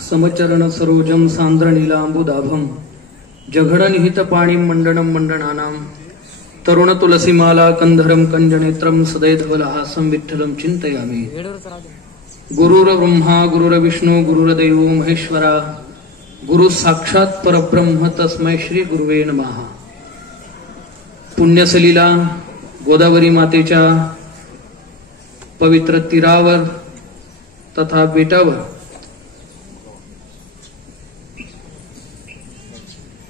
समचरण सरोजम सांद्र नीलांबुदाभम जघड निहित पाणी मंडनम मंडनानां तरुण तुलसीमाला कंधरम कंजनेत्रम सदैधवलहासं विठ्ठलं चिंतयामि। गुरुर ब्रह्मा गुरुर विष्णु गुरुर्देव महेश्वरा गुरु साक्षात परब्रह्म तस्मै श्री गुरुवे नमः। पुण्यसलीला गोदावरी मातेच्या पवित्र तीरावर तथा बेटावर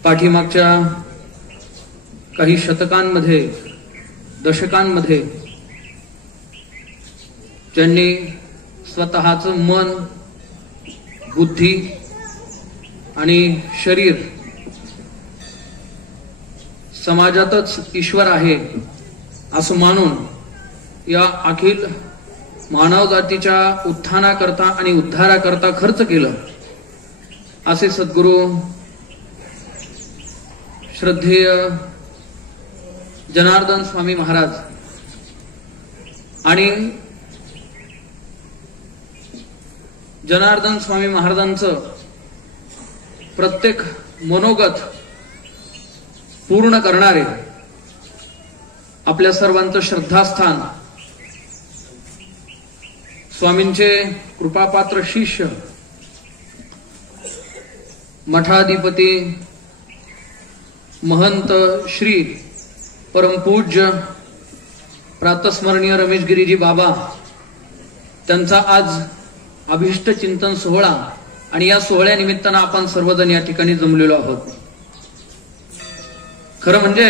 पाठीमागच्या काही शतकांमध्ये दशकांमध्ये ज्यांनी स्वतःचं मन बुद्धी आणि शरीर समाजातच ईश्वर आहे असं मानून या अखिल मानव जातीच्या उत्थानाकरता आणि उद्धाराकरता खर्च केलं असे सद्गुरू श्रद्धेय जनार्दन स्वामी महाराज आणि जनार्दन स्वामी महाराजांचं प्रत्येक मनोगत पूर्ण करणारे आपल्या सर्वांचं श्रद्धास्थान स्वामींचे कृपापात्र शिष्य मठाधिपती महंत श्री परमपूज्य प्रातस्मरणीय रमेशगिरीजी बाबा त्यांचा आज अभिष्ट चिंतन सोहळा आणि या सोहळ्यानिमित्तानं आपण सर्वजण या ठिकाणी जमलेलो आहोत। खरं म्हणजे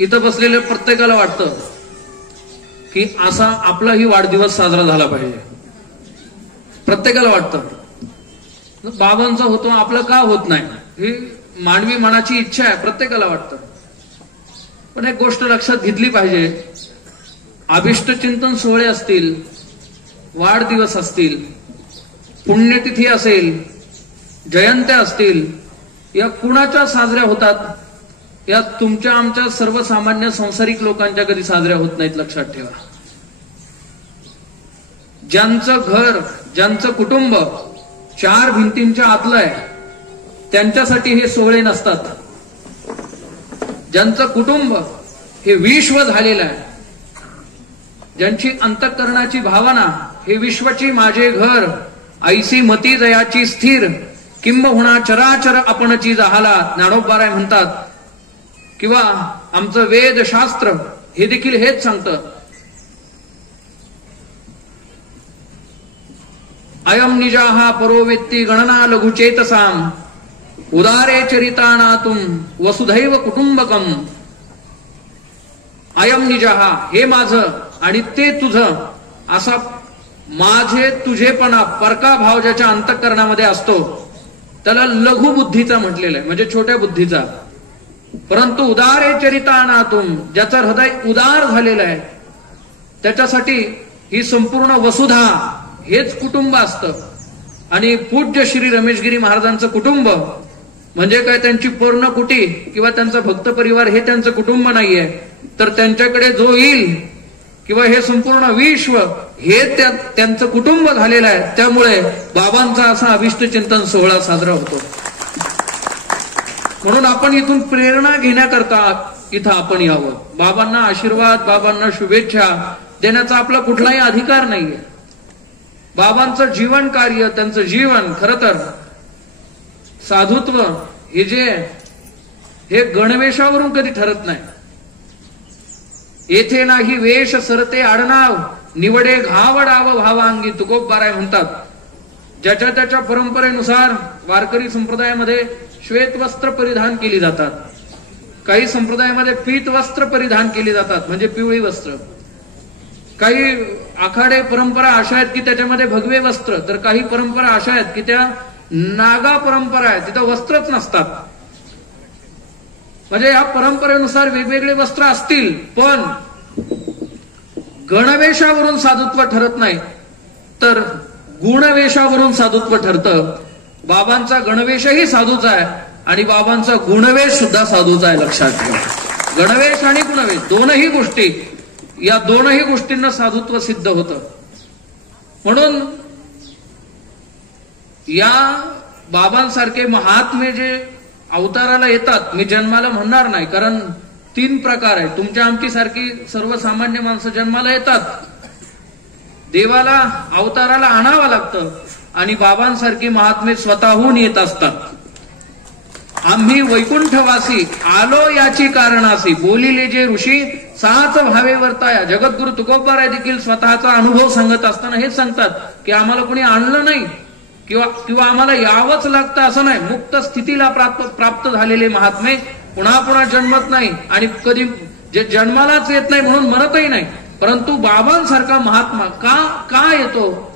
इथं बसलेल्या प्रत्येकाला वाटतं की असा आपलाही वाढदिवस साजरा झाला पाहिजे। प्रत्येकाला वाटतं बाबांचा होतो आपलं का होत नाही, ही मानवी मनाची इच्छा आहे, प्रत्येकाला वाटतं। पण एक गोष्ट लक्षात घेतली पाहिजे, अभिष्ट चिंतन सोहळे असतील, वाढदिवस असतील, पुण्यतिथी असेल, जयंत्या असतील, या कुणाच्या साजऱ्या होतात, या तुमच्या आमच्या सर्वसामान्य संसारिक लोकांच्या कधी साजऱ्या होत नाहीत। लक्षात ठेवा, ज्यांचं घर ज्यांचं कुटुंब चार भिंतींच्या आतलं आहे त्यांच्यासाठी हे सोहळे नसतात। ज्यांचं कुटुंब हे विश्व झालेलं आहे, ज्यांची अंतःकरणाची भावना हे विश्वची माझे घर ऐसी मती जयाची स्थिर किंबहुना चराचर आपणची जहाला ज्ञानोबाराय म्हणतात, किंवा आमचं वेदशास्त्र हे देखील हेच सांगतं। अयम निजाहा परोवेत्ती गणना लघुचेतसाम उदारे चरितानातुम वसुधैव कुटुंबकम। अयम निजाहा हे माझं आणि ते तुझं असा माझे तुझेपणा परका भाव ज्याच्या अंतःकरणामध्ये असतो त्याला लघु बुद्धीचा म्हटलेलं आहे, म्हणजे छोट्या बुद्धीचा। परंतु उदारे चरितानातुम ज्याचं हृदय उदार झालेलं आहे त्याच्यासाठी ही संपूर्ण वसुधा हेच कुटुंब असतं। आणि पूज्य श्री रमेशगिरी महाराजांचं कुटुंब म्हणजे काय त्यांची पूर्णकुटी किंवा त्यांचा भक्त परिवार हे त्यांचं कुटुंब नाहीये, तर त्यांच्याकडे जो येईल किंवा हे संपूर्ण विश्व हे त्यांचं कुटुंब झालेलं आहे। त्यामुळे बाबांचा असा अभिष्ट चिंतन सोहळा साजरा होतो। म्हणून आपण इथून प्रेरणा घेण्याकरता इथं आपण यावं। बाबांना आशीर्वाद बाबांना शुभेच्छा देण्याचा आपला कुठलाही अधिकार नाहीये। बाबांचं जीवन कार्य त्यांचं जीवन खरं तर साधुत्व हे जे हे गणवेशावरून कधी ठरत नाही। येथे नाही वेश सरते आडनाव निवडे घावडाव भावांगी तुकोबाराय म्हणतात। ज्याच्या त्याच्या परंपरेनुसार वारकरी संप्रदायामध्ये श्वेत वस्त्र परिधान केली जातात, काही संप्रदायामध्ये पीत वस्त्र परिधान केली जातात म्हणजे पिवळी वस्त्र, काही आखाडे परंपरा अशा आहेत की त्याच्यामध्ये भगवे वस्त्र, तर काही परंपरा अशा आहेत की त्या नागा परंपरा आहेत तिथं वस्त्रच नसतात। म्हणजे या परंपरेनुसार वेगवेगळे वस्त्र असतील पण गणवेशावरून साधुत्व ठरत नाही, तर गुणवेशावरून साधुत्व ठरतं। बाबांचा गणवेशही साधूच आहे आणि बाबांचा गुणवेश सुद्धा साधूच आहे। लक्षात ठेवा, गणवेश आणि गुणवेश दोनही गोष्टी या दोनही गोष्टींना साधुत्व सिद्ध होतं. म्हणून या बाबांसारखे महात्मे जे अवताराला येतात, मी जन्माला म्हणणार नाही, कारण 3 प्रकार आहे. तुमच्या आमची सारखी सर्वसामान्य माणसं जन्माला येतात, देवाला अवताराला आणावं लागतं, आणि बाबांसारखी महात्मे स्वतःहून येत असतात. आम्ही वैकुंठवासी आलो याची कारणासी, बोलिले जे ऋषी 7 भावे वर्ताया. जगद्गुरु तुकोबाराय देखील स्वतःचा अनुभव सांगत असताना हेच सांगतात की आम्हाला कोणी आणलं नाही किंवा आम्हाला यावंच लागतं असं नाही. मुक्त स्थितीला प्राप्त झालेले महात्मे पुन्हा पुन्हा जन्मत नाही आणि कधी जे जन्मालाच येत नाही म्हणून मरतही नाही. परंतु बाबांसारखा महात्मा का येतो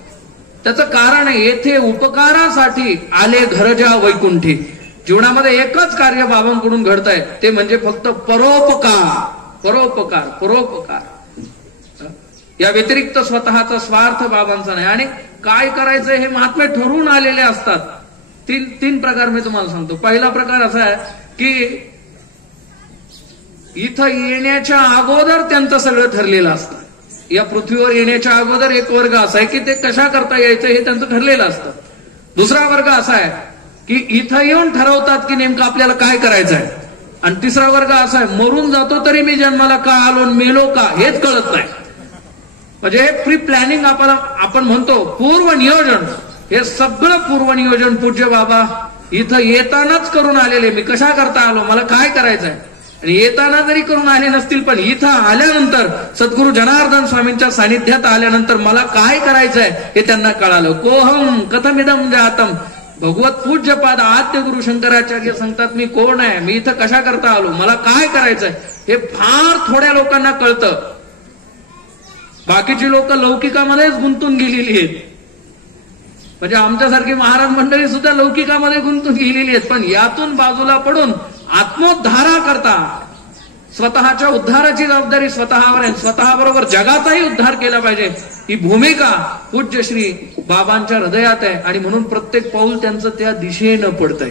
त्याचं कारण आहे, येथे उपकारासाठी आले घरजा वैकुंठी. जीवनामध्ये एकच कार्य बाबांकडून घडत आहे, ते म्हणजे फक्त परोपकार. या व्यतिरिक्त स्वतःचा स्वार्थ बाबांचा नाही. आणि काय करायचं हे महात्मे ठरवून आलेले असतात. 3 प्रकार मी तुम्हाला सांगतो. पहिला प्रकार असा आहे की इथं येण्याच्या अगोदर त्यांचं सगळं ठरलेलं असतं. या पृथ्वीवर येण्याच्या अगोदर एक वर्ग असा आहे की ते कशा करता यायचं हे त्यांचं ठरलेलं असतं. दुसरा वर्ग असा आहे की इथं येऊन ठरवतात की नेमकं आपल्याला काय करायचं आहे. आणि तिसरा वर्ग असा आहे, मरून जातो तरी मी जन्माला का आलो, मेलो का हेच कळत नाही. म्हणजे प्री प्लॅनिंग आपण म्हणतो, पूर्व नियोजन. हे सगळं पूर्व नियोजन पूज्य बाबा इथं येतानाच करून आलेले. मी कशा करता आलो, मला काय करायचंय, आणि येताना जरी करून आले नसतील पण इथं आल्यानंतर सद्गुरु जनार्दन स्वामींच्या सानिध्यात आल्यानंतर मला काय करायचंय हे त्यांना कळालं. कोहम कथमिदम जातम. भगवत पूज्यपाद आद्य गुरु शंकराचार्य सांगतात, मी कोण आहे, मी इथं कशा करता आलो, मला काय करायचंय हे फार थोड्या लोकांना कळतं. बाकीची लोक लौकिकामध्येच गुंतून गेलेली आहेत. म्हणजे आमच्यासारखी महाराज मंडळी सुद्धा लौकिकामध्ये गुंतून गेलेली आहेत. पण यातून बाजूला पडून आत्मोद्धारा करता स्वतःच्या उद्धाराची जबाबदारी स्वतःवर आहे. स्वतःबरोबर जगाचाही उद्धार केला पाहिजे, ही भूमिका पूज्य श्री बाबांच्या हृदयात आहे. आणि म्हणून प्रत्येक पाऊल त्यांचं त्या दिशेनं पडतंय.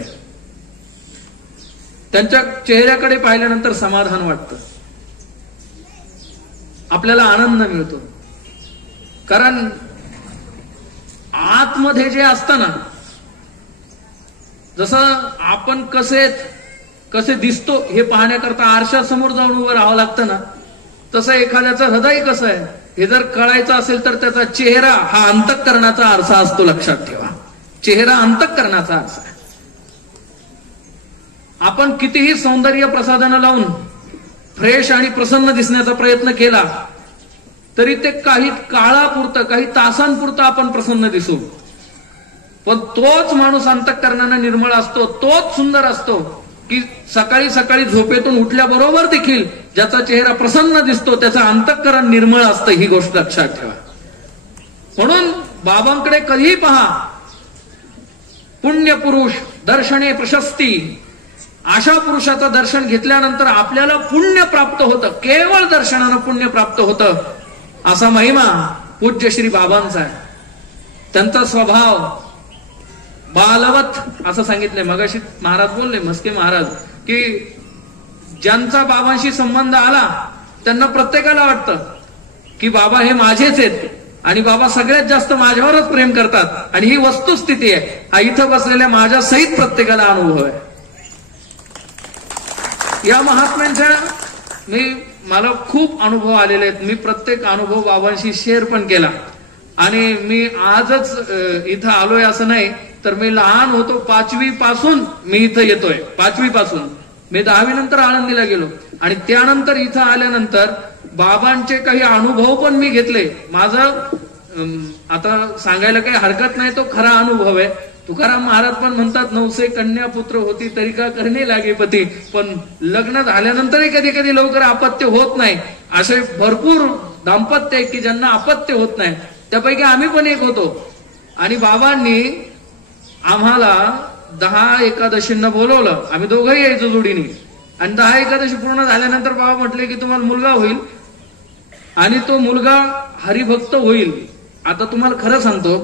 त्यांच्या चेहऱ्याकडे पाहिल्यानंतर समाधान वाटतं, आपल्याला आनंद मिळतो. कारण आतमध्ये जे असतं ना, जसं आपण कसे दिसतो हे पाहण्याकरता आरशासमोर जाऊन उभं राहावं लागतं ना, तसं एखाद्याचं हृदय कसं आहे हे जर कळायचं असेल तर त्याचा चेहरा हा अंतःकरणाचा आरसा असतो. लक्षात ठेवा, चेहरा अंतःकरणाचा आरसा आहे. आपण कितीही सौंदर्य प्रसाधनं लावून फ्रेश आणि प्रसन्न दिसण्याचा प्रयत्न केला तरी ते काही काळापुरतं, काही तासांपुरतं आपण प्रसन्न दिसू. पण तोच माणूस अंतःकरणाने निर्मळ असतो, तोच सुंदर असतो की सकाळी सकाळी झोपेतून उठल्याबरोबर देखील ज्याचा चेहरा प्रसन्न दिसतो त्याचं अंतःकरण निर्मळ असतं. ही गोष्ट लक्षात ठेवा. म्हणून बाबांकडे कधीही पहा, पुण्यपुरुष दर्शने प्रशस्ती. अशा पुरुषाचं दर्शन घेतल्यानंतर आपल्याला पुण्य प्राप्त होतं, केवळ दर्शनानं पुण्य प्राप्त होतं. असा महिमा पूज्य श्री बाबांचा आहे. त्यांचा स्वभाव बालवत असं सांगितलंय. मगाशी महाराज बोलले, मस्के महाराज, की ज्यांचा बाबांशी संबंध आला त्यांना प्रत्येकाला वाटतं की बाबा हे माझेच आहेत आणि बाबा सगळ्यात जास्त माझ्यावरच प्रेम करतात. आणि ही वस्तुस्थिती आहे, हा इथं बसलेल्या माझ्या सहित प्रत्येकाला अनुभव आहे. या महात्म्यांच्या मला खूप अनुभव आलेले आहेत. मी प्रत्येक अनुभव बाबांशी शेअर पण केला. आणि मी आजच इथं आलोय असं नाही, तर मी लहान होतो 5वी पासून मी इथं येतोय. 5वी पासून मी 10वी नंतर आळंदीला गेलो आणि त्यानंतर इथं आल्यानंतर बाबांचे काही अनुभव पण मी घेतले. माझं आता सांगायला काही हरकत नाही, तो खरा अनुभव आहे. तुकाराम महाराज पण म्हणतात, 900 कन्या पुत्र होती तरी का करणे लागे पती. पण लग्न झाल्यानंतरही कधी कधी लवकर अपत्य होत नाही. असे भरपूर दाम्पत्य आहे की ज्यांना अपत्य होत नाही. त्यापैकी आम्ही पण एक होतो. आणि बाबांनी आम्हाला 10 एकादशींना बोलवलं. आम्ही दोघंही यायचो जोडीने. आणि 10 एकादशी पूर्ण झाल्यानंतर बाबा म्हटले की तुम्हाला मुलगा होईल आणि तो मुलगा हरिभक्त होईल. आता तुम्हाला खरं सांगतो,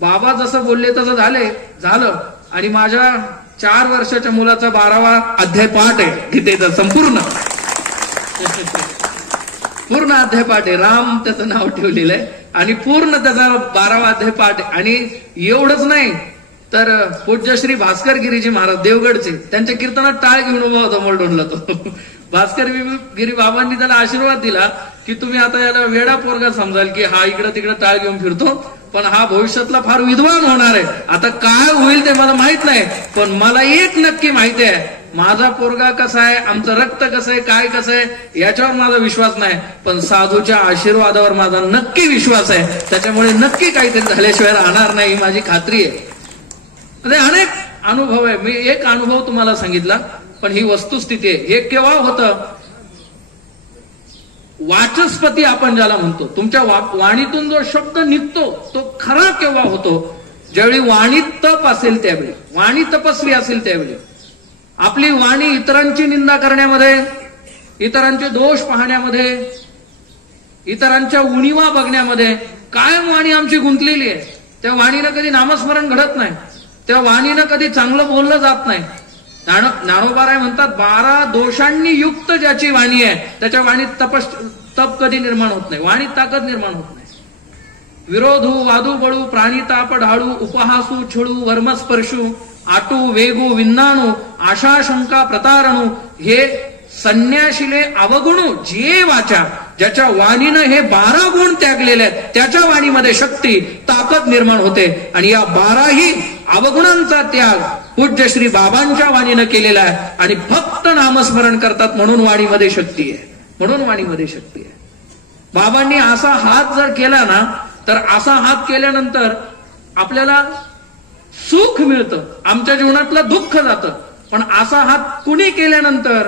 बाबा जसं बोलले तसं झालं. आणि माझ्या 4 वर्षाच्या मुलाचा 12वा अध्याय पाठ आहे गीतेचा संपूर्ण. पूर्ण अध्याय पाठ आहे. राम त्याचं नाव ठेवलेलं आहे आणि पूर्ण त्याचा 12वा अध्याय पाठ आहे. आणि एवढंच नाही तर पूज्य श्री भास्कर गिरीजी महाराज देवगडचे, त्यांच्या कीर्तनात टाळ घेऊन उभा होता मोलडोनला तो. भास्कर गिरी बाबांनी त्याला आशीर्वाद दिला की तुम्ही आता याला वेडा पोरगा समजाल की हा इकडं तिकडं टाळ घेऊन फिरतो, पण हा भविष्यातला फार विद्वान होणार आहे. आता काय होईल ते मला माहित नाही, पण मला एक नक्की माहिती आहे, माझा पोरगा कसा आहे, आमचं रक्त कसं आहे, काय कसं आहे याच्यावर माझा विश्वास नाही, पण साधूच्या आशीर्वादावर माझा नक्की विश्वास आहे. त्याच्यामुळे नक्की काहीतरी झाल्याशिवाय राहणार नाही, माझी खात्री आहे. अनेक अनुभव आहे. मी एक अनुभव तुम्हाला सांगितला, पण ही वस्तुस्थिती आहे. हे केव्हा होतं, वाचस्पती आपण ज्याला म्हणतो, तुमच्या वाणीतून जो शब्द निघतो तो खरा केव्हा होतो, ज्यावेळी वाणीत तप असेल त्यावेळी, वाणी तपस्वी असेल त्यावेळी. आपली वाणी इतरांची निंदा करण्यामध्ये, इतरांचे दोष पाहण्यामध्ये, इतरांच्या उणीवा बघण्यामध्ये कायम वाणी आमची गुंतलेली आहे. त्या वाणीनं कधी नामस्मरण घडत नाही, त्या वाणीनं कधी चांगलं बोललं जात नाही. ज्ञानोबा म्हणतात 12 दोषांनी युक्त ज्याची वाणी आहे त्याच्या वाणीत तप कधी निर्माण होत नाही, वाणीत ताकद निर्माण होत नाही. विरोधू वादू बळू प्राणी ताप ढाळू उपहासू छळू वर्मस्पर्शू आटू वेगू विन्नाणू आशा शंका प्रतारणू हे संन्याशिले अवगुणू जे वाचा, ज्याच्या वाणीनं हे 12 गुण त्यागलेले आहेत त्याच्या वाणीमध्ये शक्ती ताकद निर्माण होते. आणि या 12ही अवगुणांचा त्याग पूज्य श्री बाबांच्या वाणीनं केलेला आहे. आणि फक्त नामस्मरण करतात म्हणून वाणीमध्ये शक्ती आहे, म्हणून वाणीमध्ये शक्ती आहे. बाबांनी असा हात जर केला ना, तर असा हात केल्यानंतर आपल्याला सुख मिळतं, आमच्या जीवनातलं दुःख जातं. पण असा हात कुणी केल्यानंतर,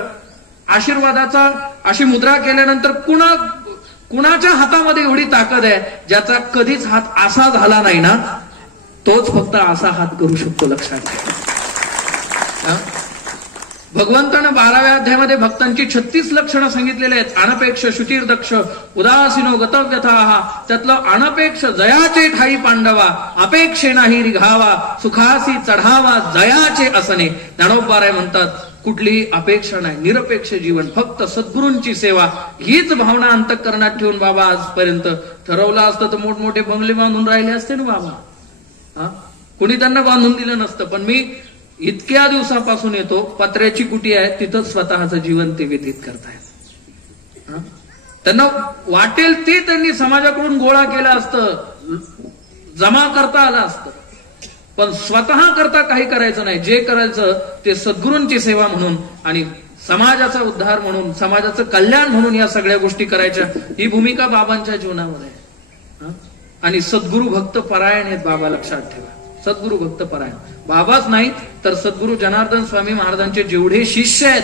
आशीर्वादाचा अशी मुद्रा केल्यानंतर कुणाच्या हातामध्ये एवढी ताकद आहे, ज्याचा कधीच हात असा झाला नाही ना, तोच फक्त असा हात करू शकतो. लक्षात घ्या. भगवंतानं 12व्या अध्यायामध्ये भक्तांची 36 लक्षणं सांगितलेली आहेत. अनपेक्ष शुचिर्दक्ष उदासीनो गतव्यथा, त्यातलं अनपेक्ष जयाचे ठाई पांडवा, अपेक्षे नाही रिघावा, सुखासी चढावा जयाचे असणे. ज्ञानोबा म्हणतात कुठलीही अपेक्षा नाही, निरपेक्ष जीवन, फक्त सद्गुरूंची सेवा, हीच भावना अंतःकरणात ठेवून बाबा आजपर्यंत. ठरवलं असतं तर मोठमोठे बंगले बांधून राहिले असते ना बाबा, कुणी त्यांना बांधून दिलं नसतं. पण मी इतक्या दिवसापासून येतो, पत्र्याची कुटी आहे तिथं स्वतःचं जीवन ते व्यतीत करतायत. त्यांना वाटेल ते त्यांनी समाजाकडून गोळा केलं असतं, जमा करता आलं असतं, पण स्वतः करता काही करायचं नाही. जे करायचं ते सद्गुरूंची सेवा म्हणून आणि समाजाचा उद्धार म्हणून, समाजाचं कल्याण म्हणून या सगळ्या गोष्टी करायच्या. ही भूमिका बाबांच्या जीवनामध्ये आहे. आणि सद्गुरू भक्त परायण आहेत बाबा, लक्षात ठेवा. सद्गुरू भक्त परायण बाबाच नाही तर सद्गुरू जनार्दन स्वामी महाराजांचे जेवढे शिष्य आहेत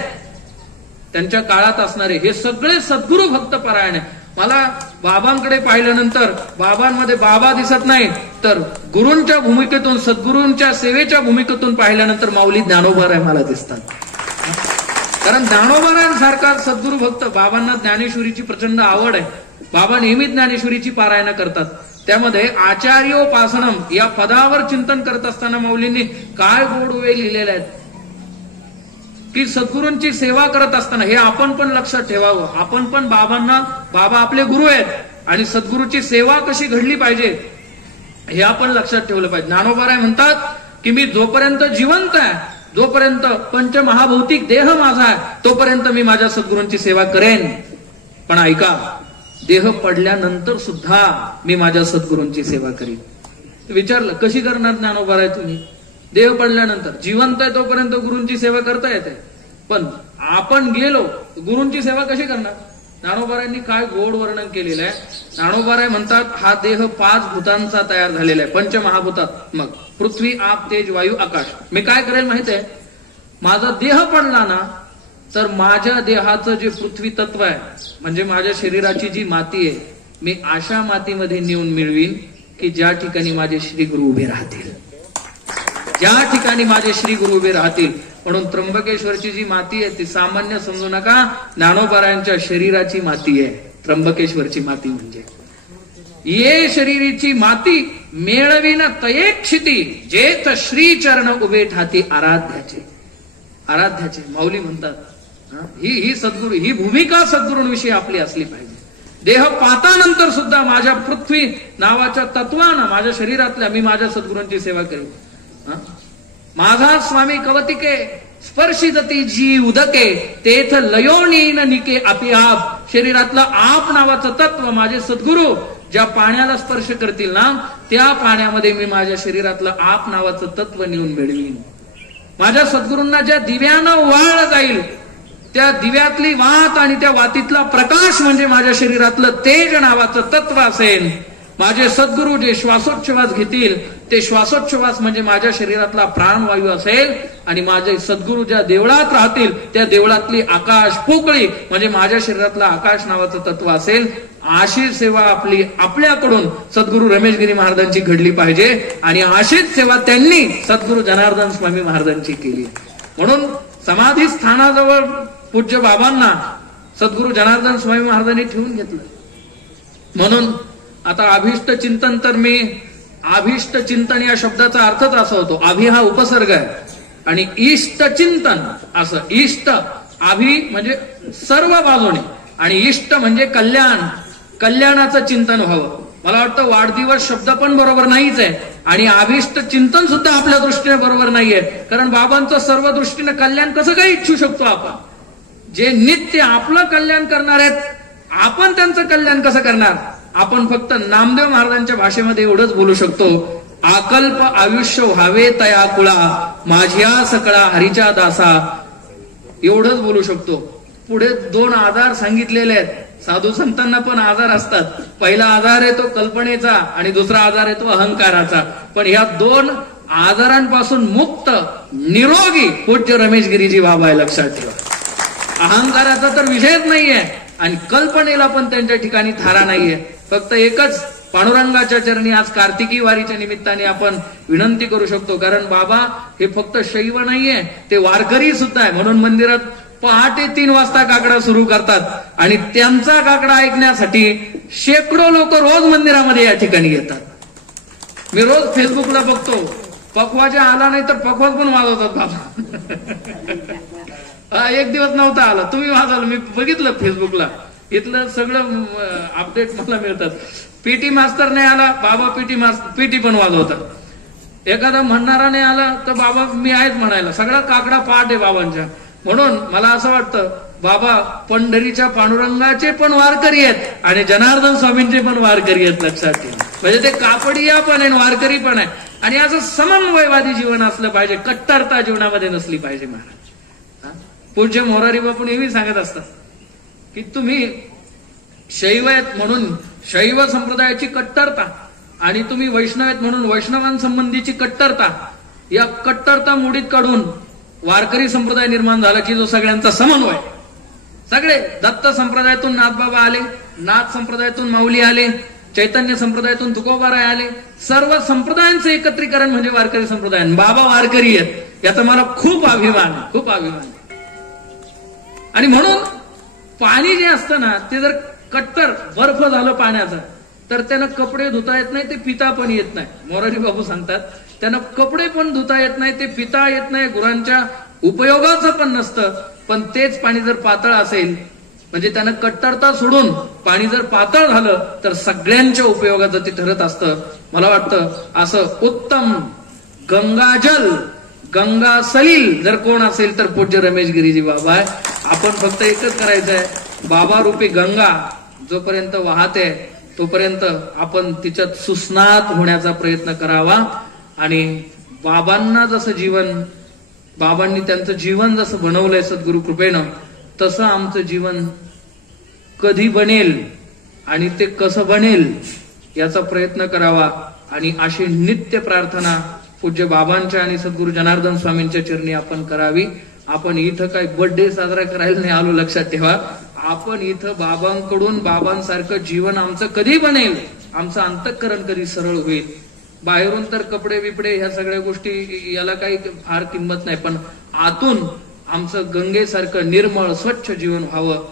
त्यांच्या काळात असणारे हे सगळे सद्गुरू भक्त परायण आहे. मला बाबांकडे पाहिल्यानंतर बाबांमध्ये बाबा दिसत नाही, तर गुरूंच्या भूमिकेतून, सद्गुरूंच्या सेवेच्या भूमिकेतून पाहिल्यानंतर माऊली ज्ञानोबा मला दिसतात. कारण ज्ञानोबारायांसारखा सद्गुरू भक्त, बाबांना ज्ञानेश्वरीची प्रचंड आवड आहे. बाबा नेहमी ज्ञानेश्वरीची पारायण करतात. त्यामध्ये आचार्योपासनम या पदावर चिंतन करत असताना माऊलींनी काय गोडवे लिहिलेले आहेत की सद्गुरूंची सेवा करत असताना हे आपण पण लक्षात ठेवावं. आपण पण बाबांना, बाबा आपले गुरु आहेत आणि सद्गुरूची सेवा कशी घडली पाहिजे हे आपण लक्षात ठेवलं पाहिजे. ज्ञानोबा म्हणतात की मी जोपर्यंत जिवंत आहे, जोपर्यंत पंचमहाभौतिक देह माझा आहे, तोपर्यंत मी माझ्या सद्गुरूंची सेवा करेन. पण ऐका, देह पडल्यानंतर सुद्धा मी माझ्या सद्गुरूंची सेवा करीन. विचारलं कशी करणार ज्ञानोबा तुम्ही? देह पडल्यानंतर, जिवंत आहे तोपर्यंत गुरूंची सेवा करता येते, पण आपण गेलो गुरूंची सेवा कशी करणार? ज्ञानोबारायांनी काय गोड वर्णन केलेलं आहे. ज्ञानोबाराय म्हणतात हा देह 5 भूतांचा तयार झालेला आहे, पंचमहाभूतात. मग पृथ्वी आप तेज वायू आकाश. मी काय करेल माहिती आहे, माझा देह पडला ना तर माझ्या देहाचं जे पृथ्वी तत्व आहे, म्हणजे माझ्या शरीराची जी माती आहे, मी अशा मातीमध्ये नेऊन मिळवीन की ज्या ठिकाणी माझे श्री गुरु उभे राहतील, ज्या ठिकाणी माझे श्री गुरु उभे राहतील. म्हणून त्र्यंबकेश्वरची जी माती आहे ती सामान्य समजू नका, ज्ञानोबारायांच्या शरीराची माती आहे त्र्यंबकेश्वरची माती. म्हणजे ये शरीरीची माती मेळवीन तयेक्षिती, जेथ श्री चरण उभे ठाती आराध्याचे. आराध्याचे माऊली म्हणतात ही सद्गुरू, ही भूमिका सद्गुरूंविषयी आपली असली पाहिजे. देह पातानंतर सुद्धा माझ्या पृथ्वी नावाच्या तत्वानं माझ्या शरीरातल्या मी माझ्या सद्गुरूंची सेवा करेन. माझा स्वामी कवतिके स्पर्शिदती जी उदके तेथ लयोनीन निके आपी आप. शरीरातलं आप नावाचं तत्व माझे सद्गुरू ज्या पाण्याला स्पर्श करतील ना त्या पाण्यामध्ये मी माझ्या शरीरातलं आप नावाचं तत्व नेऊन मिळवीन. माझ्या सद्गुरूंना ज्या दिव्यानं वाळलं जाईल त्या दिव्यातली वात आणि त्या वातीतला प्रकाश म्हणजे माझ्या शरीरातलं तेज नावाचं तत्व असेल. माझे सद्गुरू जे श्वासोच्छवास घेतील ते श्वासोच्छवास म्हणजे माझ्या शरीरातला प्राणवायू असेल. आणि माझे सद्गुरू ज्या देवळात राहतील त्या देवळातली आकाश पोकळी म्हणजे माझ्या शरीरातला आकाश नावाचं तत्व असेल. अशी सेवा आपली आपल्याकडून सद्गुरू रमेशगिरी महाराजांची घडली पाहिजे आणि अशीच सेवा त्यांनी सद्गुरू जनार्दन स्वामी महाराजांची केली. म्हणून समाधी स्थानाजवळ पूज्य बाबांना सद्गुरू जनार्दन स्वामी महाराजांनी ठेवून घेतलं. म्हणून आता अभिष्ट चिंतन तर मी अभिष्ट चिंतन या शब्दाचा अर्थच असा होतो. अभि हा उपसर्ग आहे आणि इष्ट चिंतन असं. इष्ट अभि म्हणजे सर्व बाजूने आणि इष्ट म्हणजे कल्याण. कल्याणाचं चिंतन व्हावं. मला वाटतं वाढदिवस शब्द पण बरोबर नाहीच आहे आणि अभिष्ट चिंतन सुद्धा आपल्या दृष्टीने बरोबर नाहीये. कारण बाबांचं सर्व दृष्टीने कल्याण कसं काय इच्छू शकतो आपण. जे नित्य आपलं कल्याण करणार आहेत आपण त्यांचं कल्याण कसं करणार. आपण फक्त नामदेव महाराजांच्या भाषेमध्ये एवढंच बोलू शकतो. आकल्प आयुष्य व्हावे तया कुळा माझ्या सकळा हरीच्या दासा. एवढंच बोलू शकतो. पुढे 2 आधार सांगितलेले आहेत. साधू संतांना पण आजार असतात. पहिला आजार आहे तो कल्पनेचा आणि दुसरा आजार आहे तो अहंकाराचा. पण ह्या 2 आजारांपासून मुक्त निरोगी पूज्य रमेशगिरीजी बाबा आहे. लक्षात ठेवा. अहंकाराचा तर विषयच नाहीये आणि कल्पनेला पण त्यांच्या ठिकाणी थारा नाहीये. फक्त एकच पांडुरंगाच्या चरणी आज कार्तिकी वारीच्या निमित्ताने आपण विनंती करू शकतो. कारण बाबा हे फक्त शैव नाहीये ते वारकरी सुद्धा आहे. म्हणून मंदिरात पहाटे 3 वाजता काकडा सुरू करतात आणि त्यांचा काकडा ऐकण्यासाठी शेकडो लोक रोज मंदिरामध्ये या ठिकाणी येतात. मी रोज फेसबुकला बघतो पखवाजा आला नाही तर पखवाज पण वाजवतात बाबा. एक दिवस नव्हता आला तुम्ही वाजवलं. मी बघितलं फेसबुकला. इथलं सगळं अपडेट मला मिळतात. पीटी मास्तर नाही आला बाबा पीटी पण वाजवतात. एखादा म्हणणारा नाही आला तर बाबा मी आहेच म्हणायला. सगळा काकडा पाठ आहे बाबांच्या. म्हणून मला असं वाटतं बाबा पंढरीच्या पांडुरंगाचे पण वारकरी आहेत आणि जनार्दन स्वामींचे पण वारकरी आहेत. लक्षात ठेवा. म्हणजे ते कापडिया पण आहे वारकरी पण आहे. आणि असं समन्वयवादी जीवन असलं पाहिजे. कट्टरता जीवनामध्ये नसली पाहिजे. महाराज पूज्य मोरारी बापू नेहमी सांगत असतात की तुम्ही शैव आहेत म्हणून शैव संप्रदायाची कट्टरता आणि तुम्ही वैष्णव आहेत म्हणून वैष्णवांसंबंधीची कट्टरता या कट्टरता मोडीत काढून वारकरी संप्रदाय निर्माण झाला की जो सगळ्यांचा समन्वय. सगळे दत्त संप्रदायातून नाथबाबा आले, नाथ संप्रदायातून माऊली आले, चैतन्य संप्रदायातून तुकोबाराय आले. सर्व संप्रदायांचं एकत्रीकरण म्हणजे वारकरी संप्रदाय. बाबा वारकरी आहेत याचा मला खूप अभिमान आहे. खूप अभिमान आहे. आणि म्हणून पाणी जे असतं ना ते जर कट्टर बर्फ झालं पाण्याचं तर त्यांना कपडे धुता येत नाही ते पिता पण येत नाही. मोरारी बाबू सांगतात त्यांना कपडे पण धुता येत नाही ते पिता येत नाही. गुरांच्या उपयोगाचं पण नसतं. पण तेच पाणी जर पातळ असेल म्हणजे त्यानं कट्टरता सोडून पाणी जर पातळ झालं तर सगळ्यांच्या उपयोगाचं ते ठरत असतं. मला वाटतं असं उत्तम गंगाजल गंगा सलील जर कोण असेल तर पूज्य रमेशगिरीजी बाबा आहे. आपण फक्त एकच करायचं आहे. बाबा रूपी गंगा जोपर्यंत वाहते तोपर्यंत आपण तिच्यात सुस्नात होण्याचा प्रयत्न करावा. आणि बाबांना जसं जीवन बाबांनी त्यांचं जीवन जसं बनवलंय सद्गुरु कृपेनं तसं आमचं जीवन कधी बनेल आणि ते कसं बनेल याचा प्रयत्न करावा. आणि अशी नित्य प्रार्थना पूज्य बाबांच्या आणि सद्गुरू जनार्दन स्वामींच्या चरणी आपण करावी. आपण इथं काही बर्थडे साजरा करायला नाही आलो. लक्षात ठेवा. आपण इथं बाबांकडून बाबांसारखं जीवन आमचं कधी बनेल, आमचं अंतःकरण कधी सरळ होईल. बाहेरून तर कपडे बिपडे ह्या सगळ्या गोष्टी याला काही फार किंमत नाही. पण आतून आमचं गंगेसारखं निर्मळ स्वच्छ जीवन व्हावं.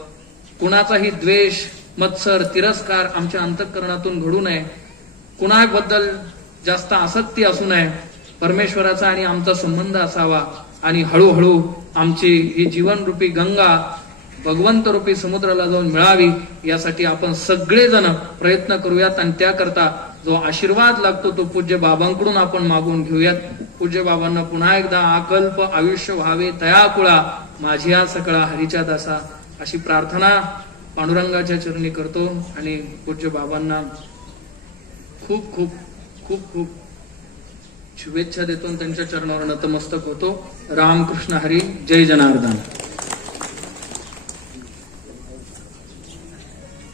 कुणाचाही द्वेष मत्सर तिरस्कार आमच्या अंतःकरणातून घडू नये. कुणाबद्दल जास्त आसक्ती असू नये. परमेश्वराचा आणि आमचा संबंध असावा. आणि हळूहळू आमची ही जीवनरूपी गंगा भगवंत रूपी समुद्राला जाऊन मिळावी, यासाठी आपण सगळेजण प्रयत्न करूयात. आणि त्याकरता जो आशीर्वाद लागतो तो पूज्य बाबांकडून आपण मागून घेऊयात. पूज्य बाबांना पुन्हा एकदा अकल्प आयुष्य व्हावे तयाकुळा माझिया सकळा हरीच्या दासा अशी प्रार्थना पांडुरंगाच्या चरणी करतो. आणि पूज्य बाबांना खूप खूप खूप खूप शुभेच्छा देतो. त्यांच्या चरणावर नतमस्तक होतो. रामकृष्ण हरी. जय जनार्दन.